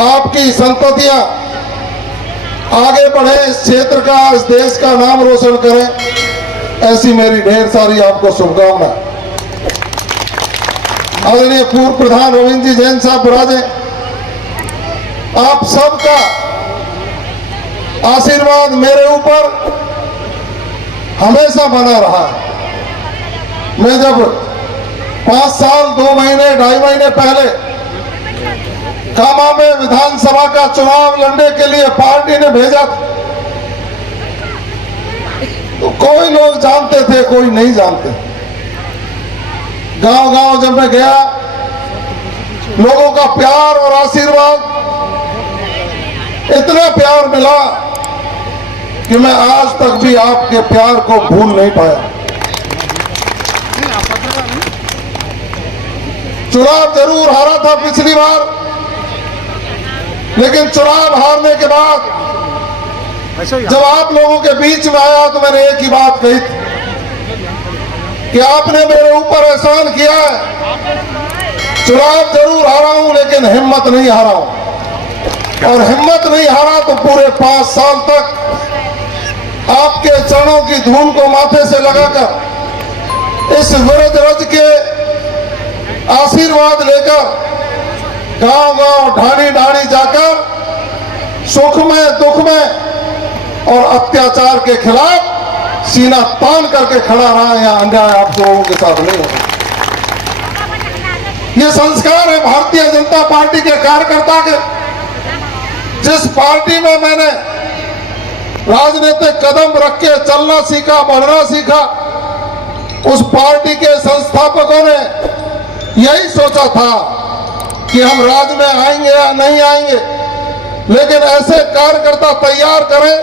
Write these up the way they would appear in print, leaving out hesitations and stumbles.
आपकी संततियां आगे बढ़े, इस क्षेत्र का, इस देश का नाम रोशन करें, ऐसी मेरी ढेर सारी आपको शुभकामना। आदरणीय पूर्व प्रधान रविंद्र जी जैन साहब विराजे, आप सबका आशीर्वाद मेरे ऊपर हमेशा बना रहा है। मैं जब 5 साल 2 महीने 2.5 महीने पहले कामा में विधानसभा का चुनाव लड़ने के लिए पार्टी ने भेजा था, तो कोई लोग जानते थे, कोई नहीं जानते। गांव गांव जब मैं गया, लोगों का प्यार और आशीर्वाद, इतना प्यार मिला कि मैं आज तक भी आपके प्यार को भूल नहीं पाया। चुनाव जरूर हारा था पिछली बार, लेकिन चुनाव हारने के बाद जब आप लोगों के बीच में आया तो मैंने एक ही बात कही थी कि आपने मेरे ऊपर एहसान किया है। चुनाव जरूर हारा हूं, लेकिन हिम्मत नहीं हारा हूं, और हिम्मत नहीं हारा तो पूरे 5 साल तक आपके चरणों की धूल को माथे से लगाकर, इस विरज रज के आशीर्वाद लेकर, गांव गांव ढाणी ढाणी जाकर सुख में दुख में और अत्याचार के खिलाफ सीना तान करके खड़ा रहा। यहां अन्याय आप लोगों के साथ नहीं होगा। ये संस्कार है भारतीय जनता पार्टी के कार्यकर्ता के। जिस पार्टी में मैंने राजनीतिक कदम रख के चलना सीखा, बढ़ना सीखा, उस पार्टी के संस्थापकों ने यही सोचा था कि हम राज में आएंगे या नहीं आएंगे, लेकिन ऐसे कार्यकर्ता तैयार करें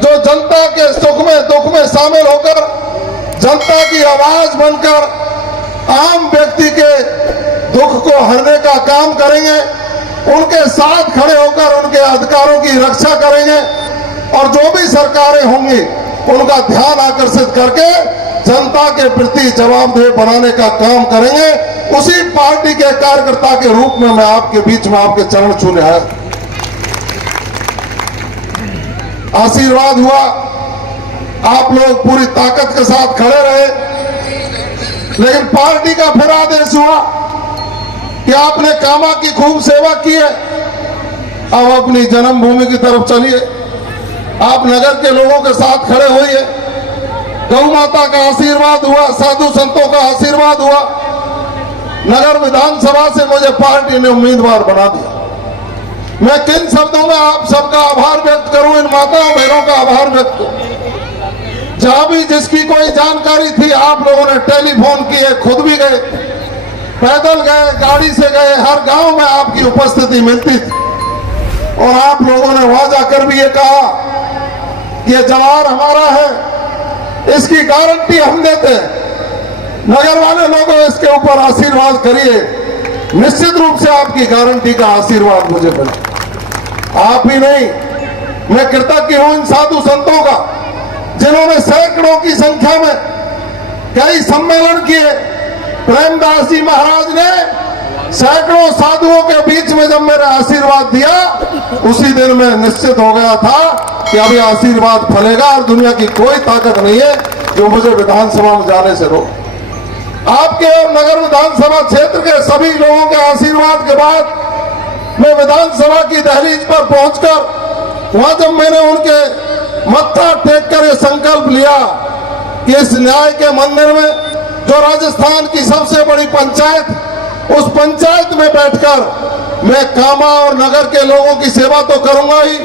जो जनता के सुख में दुख में शामिल होकर, जनता की आवाज बनकर, आम व्यक्ति के दुख को हरने का काम करेंगे, उनके साथ खड़े होकर उनके अधिकारों की रक्षा करेंगे, और जो भी सरकारें होंगी उनका ध्यान आकर्षित करके जनता के प्रति जवाबदेह बनाने का काम करेंगे। उसी पार्टी के कार्यकर्ता के रूप में मैं आपके बीच में आपके चरण छूने आया। आशीर्वाद हुआ, आप लोग पूरी ताकत के साथ खड़े रहे, लेकिन पार्टी का फिर आदेश हुआ कि आपने कामा की खूब सेवा की है, अब अपनी जन्मभूमि की तरफ चलिए। आप नगर के लोगों के साथ खड़े होइए। गौ माता का आशीर्वाद हुआ, साधु संतों का आशीर्वाद हुआ। नगर विधानसभा से मुझे पार्टी ने उम्मीदवार बना दिया। मैं किन शब्दों में आप सबका आभार व्यक्त करूं, इन माताओं बहनों का आभार व्यक्त करूं। जहां भी जिसकी कोई जानकारी थी, आप लोगों ने टेलीफोन किए, खुद भी गए, पैदल गए, गाड़ी से गए, हर गांव में आपकी उपस्थिति मिलती थी। और आप लोगों ने वहां जाकर भी ये कहा कि ये जवाहर हमारा है, इसकी गारंटी हम देते हैं। नगर वाले लोगों इसके ऊपर आशीर्वाद करिए, निश्चित रूप से आपकी गारंटी का आशीर्वाद मुझे मिला। आप ही नहीं, मैं कृतज्ञ हूं इन साधु संतों का, जिन्होंने सैकड़ों की संख्या में कई सम्मेलन किए। प्रेमदास जी महाराज ने सैकड़ों साधुओं के बीच में जब मेरा आशीर्वाद दिया, उसी दिन में निश्चित हो गया था कि अब यह आशीर्वाद फलेगा और दुनिया की कोई ताकत नहीं है जो मुझे विधानसभा में जाने से रोके। आपके और नगर विधानसभा क्षेत्र के सभी लोगों के आशीर्वाद के बाद मैं विधानसभा की दहलीज पर पहुंचकर वहां जब मैंने उनके मत्था टेक कर ये संकल्प लिया कि इस न्याय के मंदिर में, जो राजस्थान की सबसे बड़ी पंचायत, उस पंचायत में बैठकर मैं कामा और नगर के लोगों की सेवा तो करूंगा ही,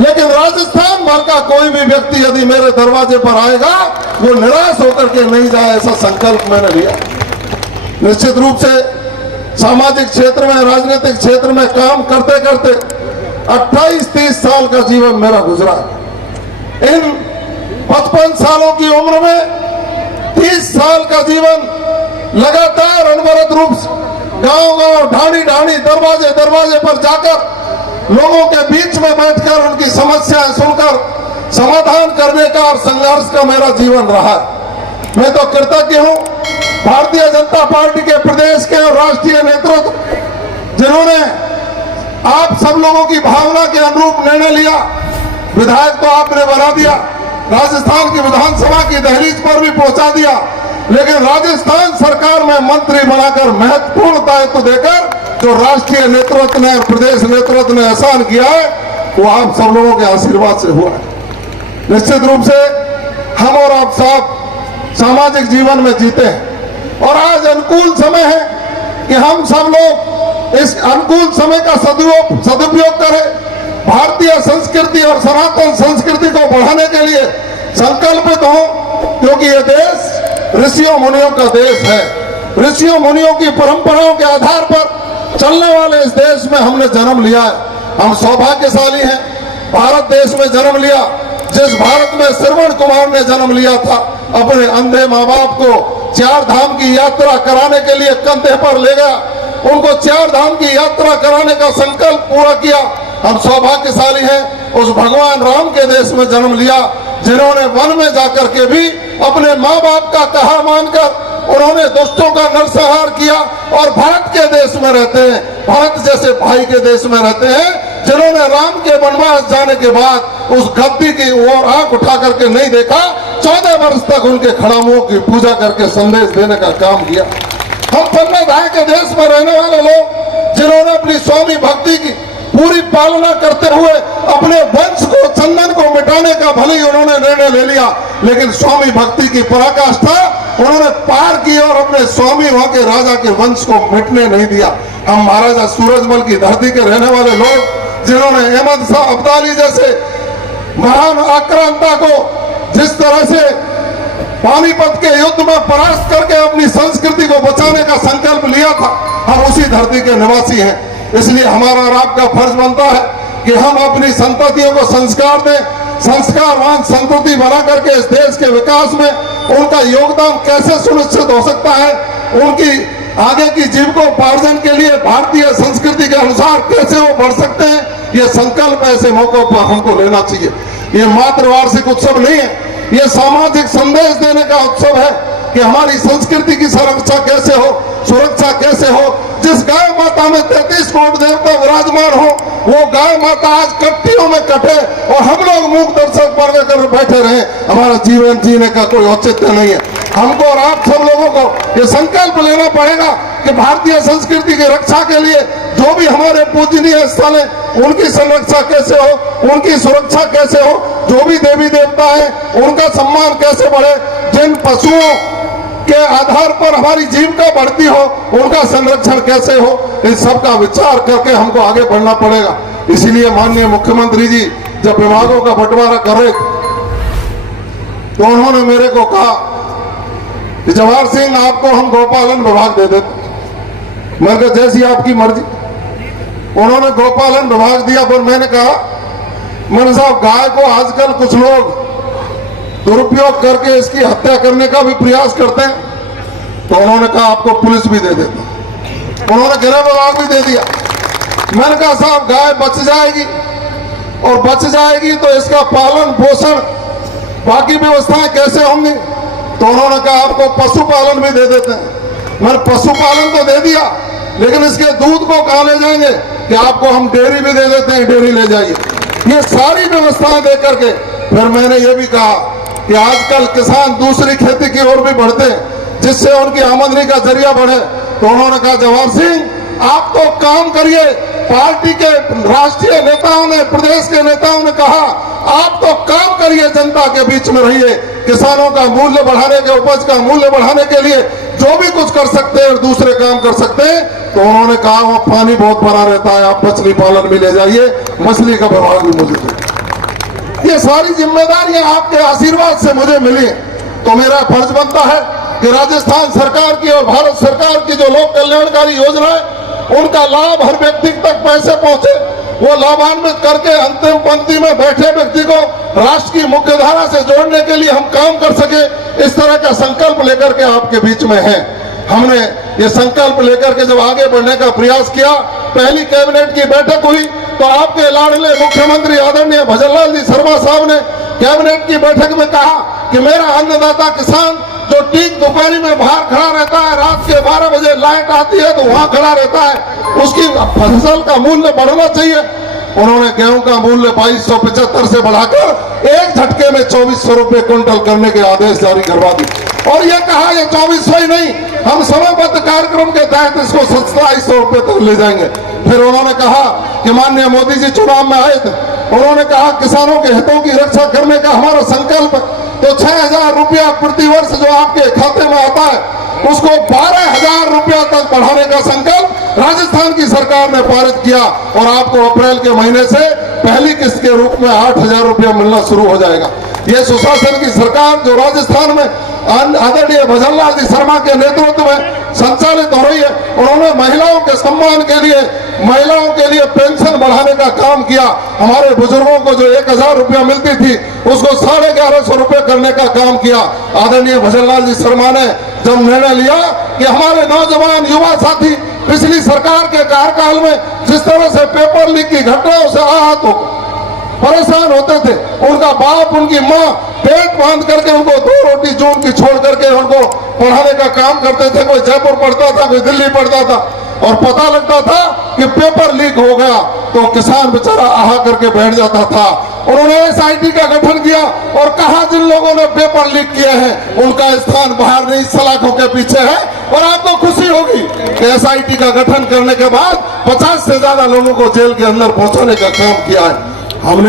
लेकिन राजस्थान भर का कोई भी व्यक्ति यदि मेरे दरवाजे पर आएगा वो निराश होकर के नहीं जाए, ऐसा संकल्प मैंने लिया। निश्चित रूप से सामाजिक क्षेत्र में, राजनीतिक क्षेत्र में काम करते करते 28-30 साल का जीवन मेरा गुजरा। इन 55 सालों की उम्र में 30 साल का जीवन लगातार अनवरत रूप से गांव गांव ढाणी ढाणी दरवाजे दरवाजे पर जाकर लोगों के बीच में बैठकर उनकी समस्याएं सुनकर समाधान करने का और संघर्ष का मेरा जीवन रहा। मैं तो कृतज्ञ हूं भारतीय जनता पार्टी के प्रदेश के और राष्ट्रीय नेतृत्व, जिन्होंने आप सब लोगों की भावना के अनुरूप निर्णय लिया। विधायक तो आपने बना दिया, राजस्थान की विधानसभा की दहलीज पर भी पहुंचा दिया, लेकिन राजस्थान सरकार में मंत्री बनाकर महत्वपूर्ण दायित्व देकर जो राष्ट्रीय नेतृत्व ने, प्रदेश नेतृत्व ने एहसान किया है, वो आप सब लोगों के आशीर्वाद से हुआ है। निश्चित रूप से हम और आप सब सामाजिक जीवन में जीते हैं और आज अनुकूल समय है कि हम सब लोग इस अनुकूल समय का सदुपयोग करें। भारतीय संस्कृति और सनातन संस्कृति को बढ़ाने के लिए संकल्पित हो, क्योंकि ये देश ऋषियों मुनियों का देश है। ऋषियों मुनियों की परंपराओं के आधार पर चलने वाले इस देश में हमने जन्म लिया है। हम सौभाग्यशाली हैं, भारत देश में जन्म लिया, जिस भारत में श्रवण कुमार ने जन्म लिया था, अपने अंधे माँ बाप को 4 धाम की यात्रा कराने के लिए कंधे पर ले गया, उनको 4 धाम की यात्रा कराने का संकल्प पूरा किया। हम सौभाग्यशाली हैं, उस भगवान राम के देश में जन्म लिया, जिन्होंने वन में जाकर के भी अपने माँ बाप का कहा मानकर उन्होंने दुष्टों का नरसंहार किया और भारत के देश में रहते हैं, भारत जैसे भाई के देश में रहते हैं, जिन्होंने राम के वनवास जाने के बाद उस गद्दी की ओर आंख उठा करके नहीं देखा, 14 वर्ष तक उनके खड़ामुओं की पूजा करके संदेश देने का काम किया। हम पन्नाधाय के देश में रहने वाले लोग, जिन्होंने अपनी स्वामी भक्ति की पूरी पालना करते हुए अपने वंश को, चंदन को मिटाने का भले ही उन्होंने निर्णय ले लिया, लेकिन स्वामी भक्ति की पराकाष्ठा उन्होंने पार की और अपने स्वामी वहां के राजा के वंश को मिटने नहीं दिया। हम महाराजा सूरजमल की धरती के रहने वाले लोग, जिन्होंने अहमद शाह अब्दाली जैसे महान आक्रांता को जिस तरह से पानीपत के युद्ध में परास्त करके अपनी संस्कृति को बचाने का संकल्प लिया था, हम उसी धरती के निवासी हैं। इसलिए हमारा और आपका फर्ज बनता है कि हम अपनी संततियों को संस्कार दें, संस्कारवान संतति बना करके इस देश के विकास में उनका योगदान कैसे सुनिश्चित हो सकता है, उनकी आगे की जीविकोपार्जन के लिए भारतीय संस्कृति के अनुसार कैसे वो बढ़ सकते हैं, ये संकल्प ऐसे मौकों पर हमको लेना चाहिए। ये मात्र वार्षिक उत्सव नहीं है, ये सामाजिक संदेश देने का उत्सव है कि हमारी संस्कृति की सुरक्षा कैसे हो। जिस गाय माता में 33 कोट देवता विराजमान हो, वो गाय माता आज कट्टियों में कटे और हम लोग मूक दर्शक बन कर बैठे रहे, हमारा जीवन जीने का कोई औचित्य नहीं है। हमको और आप सब लोगों को ये संकल्प लेना पड़ेगा कि भारतीय संस्कृति की रक्षा के लिए जो भी हमारे पूजनीय स्थल है, उनकी संरक्षा कैसे हो, उनकी सुरक्षा कैसे हो, जो भी देवी देवता है उनका सम्मान कैसे बढ़े, जिन पशुओं के आधार पर हमारी जीविका बढ़ती हो उनका संरक्षण कैसे हो, इन सब का विचार करके हमको आगे बढ़ना पड़ेगा। इसीलिए माननीय मुख्यमंत्री जी जब विभागों का बंटवारा कर रहे तो उन्होंने मेरे को कहा कि जवाहर सिंह, आपको हम गौपालन विभाग दे देते। मैंने कहा जैसी आपकी मर्जी। उन्होंने गौपालन विभाग दिया, पर मैंने कहा मैंने साहब, गाय को आजकल कुछ लोग दुरुपयोग करके इसकी हत्या करने का भी प्रयास करते हैं, तो उन्होंने कहा आपको पुलिस भी दे देते। उन्होंने गृह विभाग भी दे दिया। मैंने कहा साहब, गाय बच जाएगी और बच जाएगी तो इसका पालन पोषण बाकी व्यवस्थाएं कैसे होंगी, तो उन्होंने कहा आपको पशुपालन भी दे देते हैं। मैंने पशुपालन तो दे दिया, लेकिन इसके दूध को कहाँ ले जाएंगे कि आपको हम डेयरी भी दे देते हैं, डेयरी ले जाइए। ये सारी व्यवस्थाएं दे करके फिर मैंने ये भी कहा कि आजकल किसान दूसरी खेती की ओर भी बढ़ते हैं, जिससे उनकी आमदनी का जरिया बढ़े। तो उन्होंने कहा जवाहर सिंह, आप तो काम करिए। पार्टी के राष्ट्रीय नेताओं ने, प्रदेश के नेताओं ने कहा आप तो काम करिए, जनता के बीच में रहिए, किसानों का मूल्य बढ़ाने के, उपज का मूल्य बढ़ाने के लिए जो भी कुछ कर सकते हैं और दूसरे काम कर सकते हैं। तो उन्होंने कहा वहाँ पानी बहुत भरा रहता है, आप मछली पालन भी ले जाइए, मछली का विभाग भी मुझे दे। ये सारी जिम्मेदारियां आपके आशीर्वाद से मुझे मिली है। तो मेरा फर्ज बनता है कि राजस्थान सरकार की और भारत सरकार की जो लोक कल्याणकारी योजना है, उनका लाभ हर व्यक्ति तक पैसे पहुंचे, वो लाभान्वित करके अंतिम पंक्ति में बैठे व्यक्ति को राष्ट्र की मुख्य धारा से जोड़ने के लिए हम काम कर सके, इस तरह का संकल्प लेकर के आपके बीच में है। हमने ये संकल्प लेकर के जब आगे बढ़ने का प्रयास किया, पहली कैबिनेट की बैठक हुई तो आपके लाडले मुख्यमंत्री आदरणीय भजनलाल जी शर्मा साहब ने कैबिनेट की बैठक में कहा कि मेरा अन्नदाता किसान जो टीक दुकानी में बाहर खड़ा रहता है, रात के 12 बजे लाइट आती है तो वहां खड़ा रहता है, उसकी फसल का मूल्य बढ़ना चाहिए। उन्होंने गेहूं का मूल्य 2275 से बढ़ाकर एक झटके में 2400 रुपए क्विंटल करने के आदेश जारी करवा दिए और ये कहा ये 2400 ही नहीं, हम समयबद्ध कार्यक्रम के तहत इसको 2700 रुपए तक ले जाएंगे। फिर उन्होंने कहा कि माननीय मोदी जी चुनाव में आए थे, उन्होंने कहा किसानों के हितों की रक्षा करने का हमारा संकल्प, तो 6000 रुपया प्रति वर्ष जो आपके खाते में आता है उसको 12,000 रुपया तक बढ़ाने का संकल्प राजस्थान की सरकार ने पारित किया और आपको अप्रैल के महीने से पहली किस्त के रूप में 8,000 रुपया मिलना शुरू हो जाएगा। ये सुशासन की सरकार जो राजस्थान में आदरणीय भजनलाल जी शर्मा के नेतृत्व में संचालित हो रही है, उन्होंने महिलाओं के सम्मान के लिए, महिलाओं के लिए पेंशन बढ़ाने का काम किया। हमारे बुजुर्गों को जो 1,000 रुपया मिलती थी उसको 1150 रुपये करने का काम किया। आदरणीय भजनलाल जी शर्मा ने जब निर्णय लिया कि हमारे नौजवान युवा साथी पिछली सरकार के कार्यकाल में जिस तरह से पेपर लीक की घटनाओं से आहत हो परेशान होते थे, उनका बाप उनकी माँ पेट बांध करके उनको 2 रोटी जून की छोड़ करके उनको पढ़ाने का काम करते थे। कोई जयपुर पढ़ता था, कोई दिल्ली पढ़ता था और पता लगता था कि पेपर लीक हो गया तो किसान बेचारा आहा करके बैठ जाता था। उन्होंने SIT का गठन किया और कहा जिन लोगों ने पेपर लीक किए हैं उनका स्थान बाहर नहीं सलाखों के पीछे है। और आपको खुशी होगी कि SIT का गठन करने के बाद 50 से ज्यादा लोगों को जेल के अंदर पहुंचाने का काम किया है हमने।